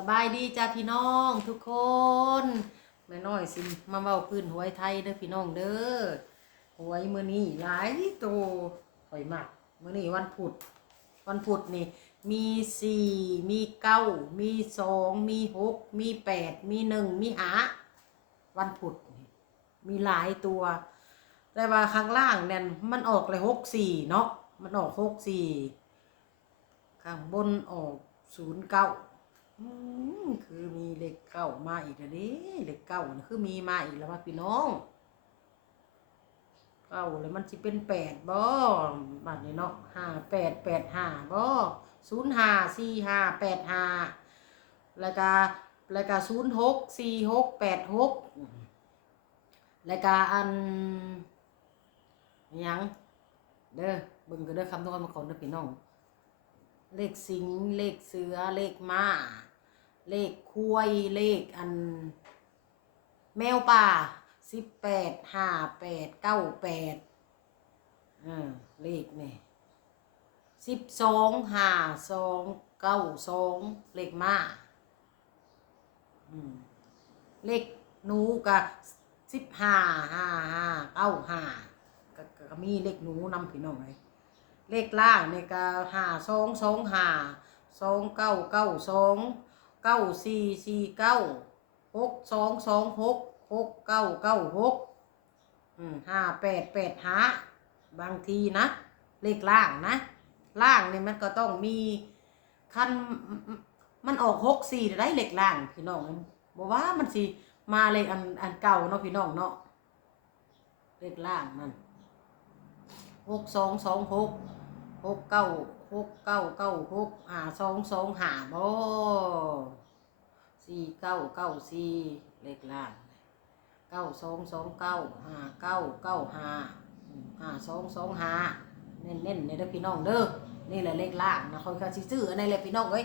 สบายดีจ้าพี่น้องทุกคนแม่น้อยสิมาเว้าพื้นหวยไทยเด้อพี่น้องเด้อหวยมื้อนี้หลายโตข่อยมักมื้อนี้วันพุธนี่มีสี่มีเก้ามีสองมีหกมีแปดมีหนึ่งมีห้าวันพุธนี่มีหลายตัวแต่ว่าข้างล่างเนี่ยมันออกเลย64เนาะมันออก64ข้างบนออก09คือมีเลขเก้ามาอีกแล้วเด้เลขเก้านี่คือมีมาอีกแล้วว่าพี่น้องเก้าแล้วมันสิเป็น8บ่บัดนี้เนาะ5885บ่054585แล้วก็064686แล้วก็อันหยังเด้อเบิ่งก็เด้อคำนวณมาก่อนเด้อพี่น้องเลขสิงเลขเสือเลขม้าเลขควายเลขอันแมวป่า185898เลขนี่125292เลขม้าเลขหนูก็155595ก็มีเลขหนูนำพี่น้องเลยเลขล่างนี่ก็522529929449622669965885บางทีนะเลขล่างนะล่างนี่มันก็ต้องมีคันมันออก64ได้เลขล่างพี่น้องบอกว่ามันสิมาเลขอันเก่าเนาะพี่น้องเนาะเลขล่างนั่น62266969965225บ่4994เลขล่าง922959955225เน้นๆเด้อพี่น้องเด้อนี่แหละเลขล่างนะค่อยก็สิซื้ออันนี้แหละพี่น้องเอ้ย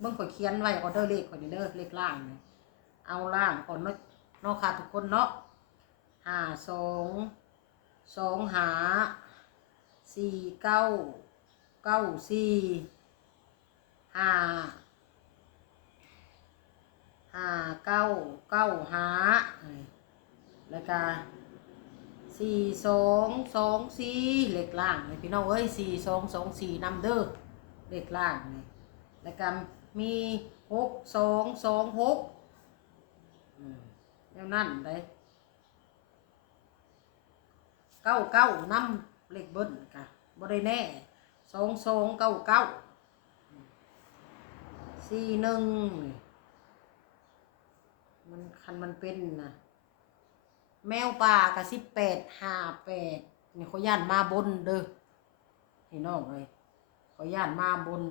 เบิ่งข่อยเขียนไว้ก่อนเด้อเลขข่อยนี่เด้อเลขล่างนี่เอาล่างก่อนเนาะค่ะทุกคนเนาะ5224955995แล้วก็4224เลขล่างนี่พี่น้องเอ้ย4224นำเด้อเลขล่างนี่แล้วก็มี6226แล้วนั่นได้99นำเลขเบิ้ลกะบ่ได้แน่229941มันคันมันเป็นนะแมวป่ากับ1858นี่เขาย่านมาบนเด้อพี่น้องเอ้ยเขาย่านมาบน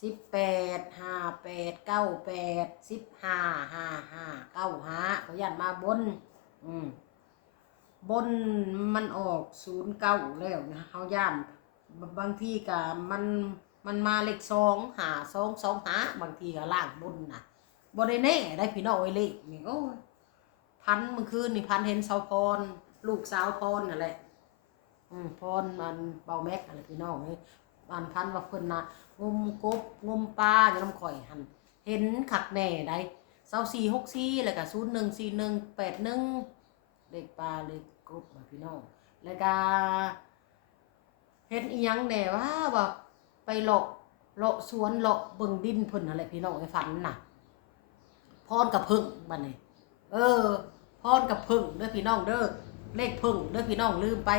185898155595เขาย่านมาบนบนมันออก09แล้วนะเขาย่านบางทีก็มันมาเลข25225บางทีก็ล่างบนน่ะบ่ได้แน่ได้พี่น้องไอ้เลขนี่โอ้ยพันเมื่อคืนนี่พันเห็นสาวพรลูกสาวพรนั่นแหละพรมันเบาแม็กอะไรพี่น้องนี่มันพันว่าเพิ่นน่ะงมกบงมปลาอยู่น้ำข่อยหันเห็นคักแน่ได้2464แล้วก็014181เลขปลาเลขกบพี่น้องแล้วก็เห็นอีหยังแน่ว่าไปเลาะสวนเลาะเบิ่งดินเพิ่นอะไรพี่น้องไอ้ฝันน่ะพรกับพึ่งบัดนี้พรกับพึ่งเด้อพี่น้องเด้อเลขพึ่งเด้อพี่น้องลืมไป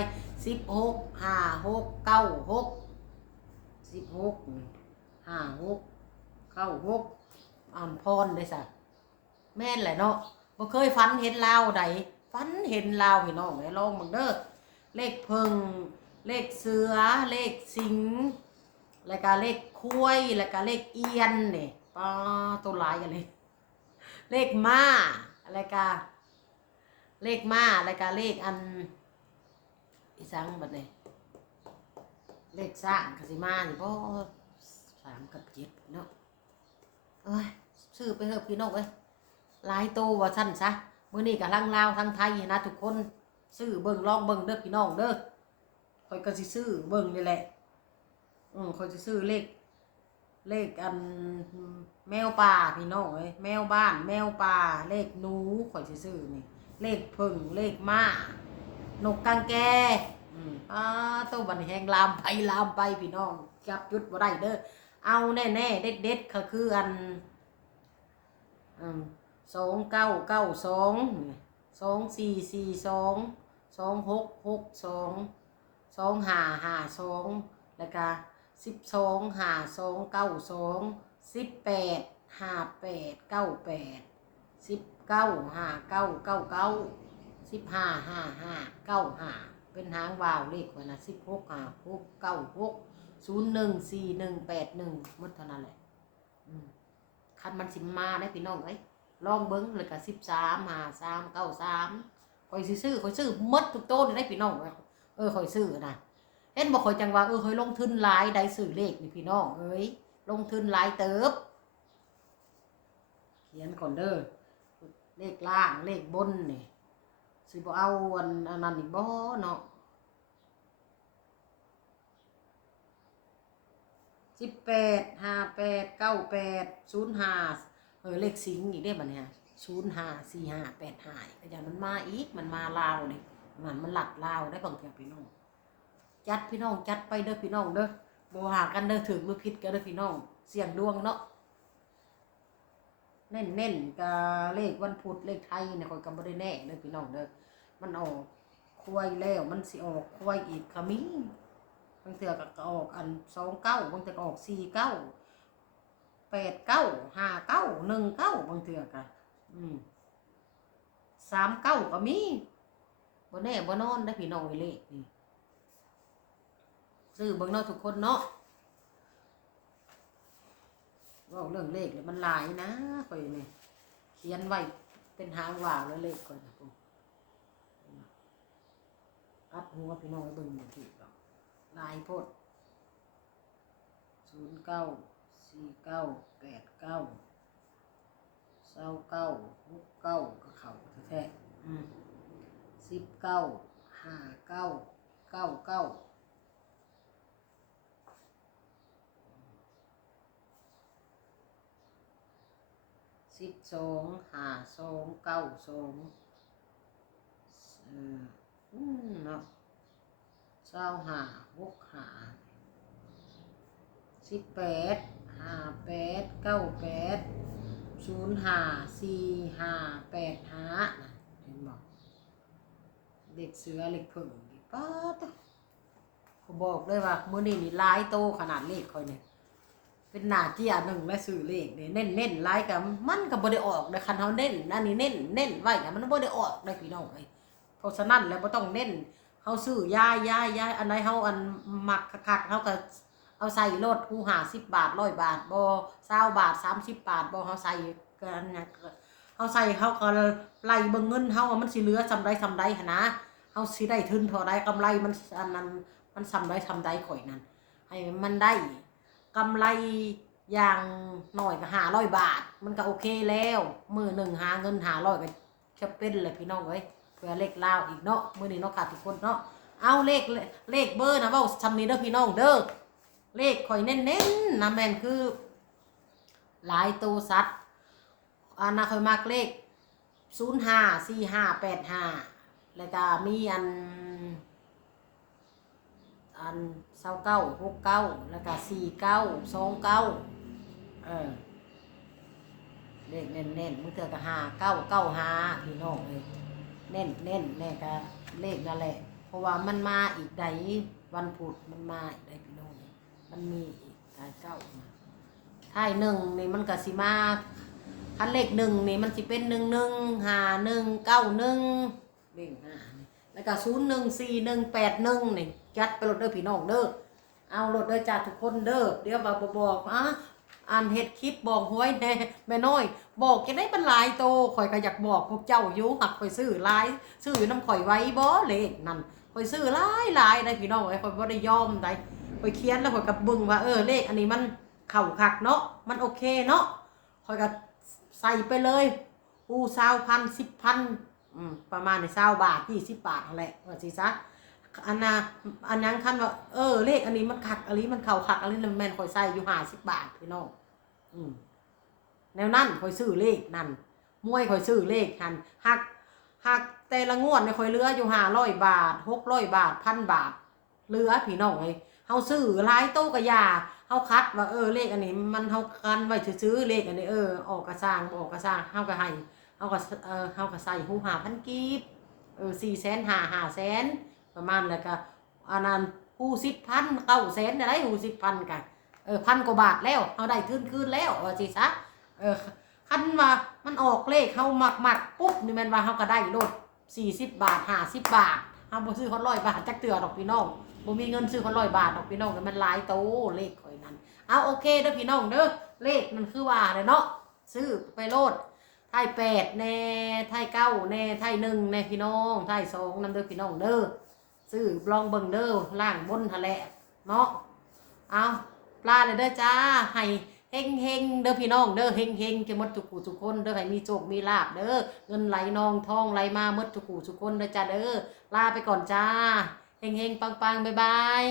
1656961656อ่านพรได้ซะแม่นแหละเนาะบ่เคยฝันเห็นลาวใดฝันเห็นลาวพี่น้องให้ลองเบิ่งเด้อเลขพึ่งเลขเสือเลขสิงแล้วก็เลขคุ้ยแล้วก็เลขเอียนนี่ปลาตัวหลายกันเลยเลขม้าอะไรก็เลขม้าแล้วก็เลขอันอีสังบัดนี้เลขสร้างกสิมานี่บ่3กับ7เนาะเอ้ยซื้อไปเถอะพี่น้องเอ้ยหลายโตว่าซั่นซะมื้อนี้ก็ทั้งลาวทั้งไทยนะทุกคนซื้อเบิ่งลองเบิ่งเด้อพี่น้องเด้อข่อยก็สิซื้อเบิ่งนี่แหละข่อยสิซื้อเลข เลขอันแมวป่าพี่น้องเอ้ยแมวบ้านแมวป่าเลขหนูข่อยสิซื้อนี่เลขผึ่งเลขม้านกกางแกตัวบันแหงลามไปพี่น้องจับจุดบ่ได้เด้อเอาแน่ๆเด็ดๆก็คืออัน2992 2442 2662 2552แล้วก็125292 185898 195999 155595เป็นหางวาวเลขไว้นะ165696 014181หมดเท่านั้นแหละคันมันสิมาได้พี่น้องเอ้ยลองเบิ้งเลยก็135393ข่อยซื้อหมดทุกโต้ได้พี่น้องข่อยซื้อนะเห็นบอกข่อยจังว่าข่อยลงทุนหลายได้ซื้อเลขนี่พี่น้องเอ้ยลงทุนหลายเติบเขียนก่อนเด้อเลขล่างเลขบนนี่สิบ่เอาอันนั้นอีกบ่เนาะ18589805เลขสิงอีกได้บัดเนี่ย054585ก็อย่างมันมาอีกมันมาลาวนี่มันหลัดลาวได้บางเทื่อพี่น้องจัดพี่น้องจัดไปเด้อพี่น้องเด้อบ่หากันเด้อถึงหรือผิดกันเด้อพี่น้องเสี่ยงดวงเนาะเน้นกับเลขวันพุธเลขไทยเนี่ยข่อยก็บ่ได้แน่เด้อพี่น้องเด้อมันออกควายแล้วมันสิออกควายอีกก็มีบางเทื่อก็ออกอัน29บางเทื่อก็ออก49 89 59 19บางเทื่อก็39ก็มีบ่แน่บ่นอนได้พี่น้องไอ้เลขนี่ซื้อเบิ่งเนาะทุกคนเนาะว่าเรื่องเลขเลยมันหลายนะข่อยนี่เขียนไว้เป็นหางว่าวแล้วเลขก่อนนะผมอัดหัวพี่น้องเบิ่งบ่ถูกดอกหลายโพด0949892969ก็เข้าแท้ๆ195999 125292เนาะ2565185898054545เห็นบอกเด็กเสือเล็กผึ่งป้าตะเขาบอกเลยว่ามื้อนี้นี่หลายโตขนาดเลขค่อยเนี่ยเป็นหน้าเจี้ยหนึ่งและซื้อเลขนี่เน้นหลายกับมันก็บ่ได้ออกในคันเฮาเน้นอันนี้เน้นไว้ก็มันบ่ได้ออกได้พี่น้องเอ้ยเพราะฉะนั้นแล้วบ่ต้องเน้นเฮาซื้อยายอันใดเฮาอันมักคักๆเฮาก็เอาใส่รถกู50 บาท100 บาทบ่20 บาท30 บาทบ่เฮาใส่กันเฮาใส่เฮาก็ไล่เบิ่งเงินเฮาว่ามันสิเหลือซำใดหั่นนะเฮาสิได้ทุนเท่าใดกำไรมันอันนั้นมันซำใดข่อยนั่นให้มันได้กำไรอย่างหน่อยก็500 บาทมันก็โอเคแล้วมื้อหนึ่งหาเงิน500ก็แค่เป็นเลยพี่น้องเอ้ยเพื่อเลขลาวอีกเนาะมื้อนี้เนาะค่ะทุกคนเนาะเอาเลขเบอร์นะเว้าซำนี้เด้อพี่น้องเด้อเลขข่อยเน้นนะแม่นคือหลายตัวสัตว์อันน่ะข่อยมักเลข054585แล้วก็มีอัน2969แล้วก็4929เลขเน้นมึงเถื่อก็5995พี่น้องเอ้ยเน้นแน่ก็เลขนั่นแหละเพราะว่ามันมาอีกใดวันพุธมันมาอีกใดพี่น้องมันมีอีกท้าย9มาท้าย1นี่มันก็สิมาคันเลข1นี่มันสิเป็น115191เลข5นี่แล้วก็014181นี่จัดไปรถเด้อพี่น้องเด้อเอารถเด้อจ้าทุกคนเด้อเดี๋ยวว่าบอกอ่านเฮ็ดคลิปบอกหวยแน่แม่น้อยบอกจะได้เป็นหลายโตข่อยก็อยากบอกพวกเจ้าอยู่หักข่อยซื้อหลายซื้อน้ำข่อยไว้บ่เลขนั่นข่อยซื้อหลายได้พี่น้องไอ้ข่อยบ่ได้ยอมได้ข่อยเขียนแล้วข่อยก็เบิ่งว่าเลขอันนี้มันเข้าคักเนาะมันโอเคเนาะข่อยก็ใส่ไปเลย20,000 10,000ประมาณ20 บาท20 บาทนั่นแหละว่าสิซะ อันน่ะอันยังคันว่าเลขอันนี้มันคักอันนี้มันเข้าคักอันนี้แม่นข่อยใส่อยู่50บาทพี่น้องอืมแนวนั้นข่อยซื้อเลขนั่นมวยข่อยซื้อเลขหันหักแต่ละงวดเนี่ยข่อยเหลืออยู่500บาท600บาท1,000บาทเหลือพี่น้องเอ้ยเฮาซื้อหลายโตก็อย่าเฮาคัดว่าเลขอันนี้มันเฮาคันไว้ซื้อๆเลขอันนี้ออกก็สร้างบ่ออกก็สร้างเฮาก็ให้เฮาก็เฮาก็ใส่หู5,000กีบ400,000 500,000ประมาณแล้วก็อันนั้นหู10,000 900,000ได้หู10,000กัน1,000 กว่าบาทแล้วเฮาได้คืนแล้วว่าสิซะคันว่ามันออกเลขเฮามักปุ๊บนี่แม่นว่าเฮาก็ได้โลด40บาท50บาทเฮาบ่ซื้อคน100บาทจักเทื่อดอกพี่น้องบ่มีเงินซื้อคน100บาทดอกพี่น้องมันหลายโตเลขข่อยนั้นเอาโอเคเด้อพี่น้องเด้อเลขมันคือว่าเนาะซื้อไปโลดไทย8แน่ไทย9แน่ไทย1แน่พี่น้องไทย2นำเด้อพี่น้องเด้อซื้อลองเบิ่งเด้อล่างบนหั่นแหละเนาะเอาปลาเลยเด้อจ้าให้เฮงเด้อพี่น้องเด้อเฮงกันหมดทุกผู้ทุกคนเด้อให้มีโชคมีลาภเด้อเงินไหลนองทองไหลมาหมดทุกผู้ทุกคนเด้อจ้าเด้อลาไปก่อนจ้าเฮงปังบ๊ายบาย